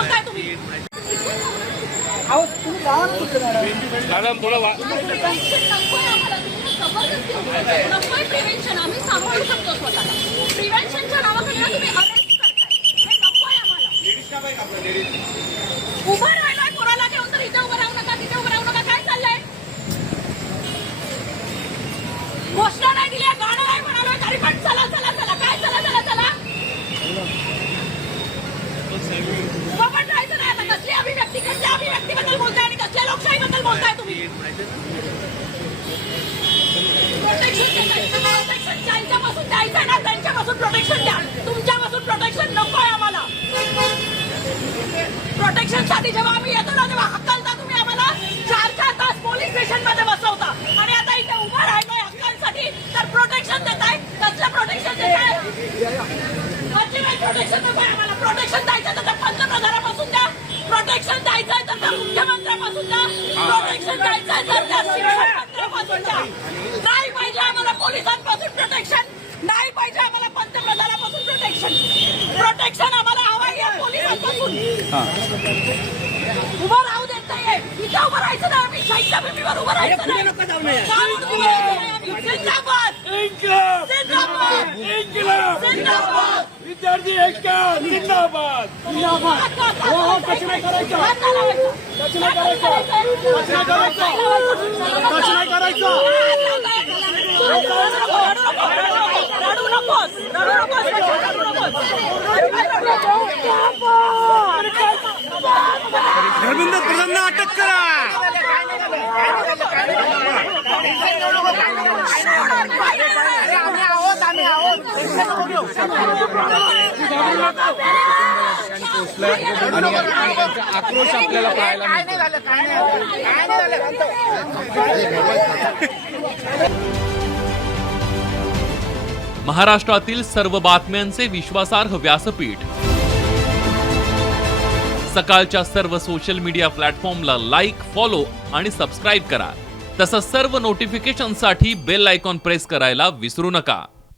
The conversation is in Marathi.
बोलताय तुम्ही? मॅडम थोडं नकोय प्रिव्हेन्शन. आम्ही सांभाळू शकतो स्वतःला. प्रिव्हेन्शनच्या नावाखाली तुम्ही अरेस्ट करताय, हे नकोय आम्हाला. उभं राहिलाय पोराला घेऊन, तर इथे उभं राहू नका, तिथे उभं राहू नका. काय चाललंय? घोषणा नाही दिली, गाणं नाही म्हणालोय तरी पण चला चला चला. काय चला चला चला? सोबत राहायचं नाही. आता कसली अभिव्यक्तीबद्दल बोलताय आणि कसल्या लोकशाहीबद्दल बोलताय तुम्ही? प्रोटेक्शन ज्यांच्यापासून द्यायचं ना त्यांच्यापासून प्रोटेक्शन द्या. तुमच्यापासून प्रोटेक्शन नकोय आम्हाला. प्रोटेक्शन साठी जेव्हा आम्ही येतो ना तेव्हा हक्कांचा तुम्ही आम्हाला 4-4 तास पोलीस स्टेशन मध्ये बसवता आणि आता इथे उभा राहिलोय हक्कांसाठी तर प्रोटेक्शन देताय. कसलं प्रोटेक्शन देताय? अजिबात प्रोटेक्शन नकोय आम्हाला. प्रोटेक्शन द्यायचं तर पंतप्रधानापासून द्या. प्रोटेक्शन द्यायचंय तर त्या मुख्यमंत्र्यापासून द्या. प्रोटेक्शन द्यायचंय तर त्या शिक्षणमंत्र्यापासून द्या. नाही पाहिजे आम्हाला पोलिसांपासून प्रोटेक्शन. नाही पाहिजे आम्हाला पंतप्रधानापासून प्रोटेक्शन. प्रोटेक्शन आम्हाला हवं या पोलिसांपासून. उभं राहू देत नाहीये. इथं उभं राहायचं नाही. आम्ही शहीदच्या भूमीवर उभं राहायचं नाही. जिंदाबाद जिंदाबाद विद्यार्थी ऐक्य जिंदाबाद जिंदाबाद. कसं नाही करायचं? कसं नाही करायचं? कसं नाही करायचं? रडू नकोस. धर्मेंद्र प्रधानना अटक करा. आक्रोश आपल्याला पाहायला महाराष्ट्रातील सर्व बातम्यांचे विश्वासार्ह व्यासपीठ सकाळच्या सर्व सोशल मीडिया प्लॅटफॉर्मला लाईक, फॉलो आणि सबस्क्राईब करा. तसंच सर्व नोटिफिकेशनसाठी बेल आयकॉन प्रेस करायला विसरू नका.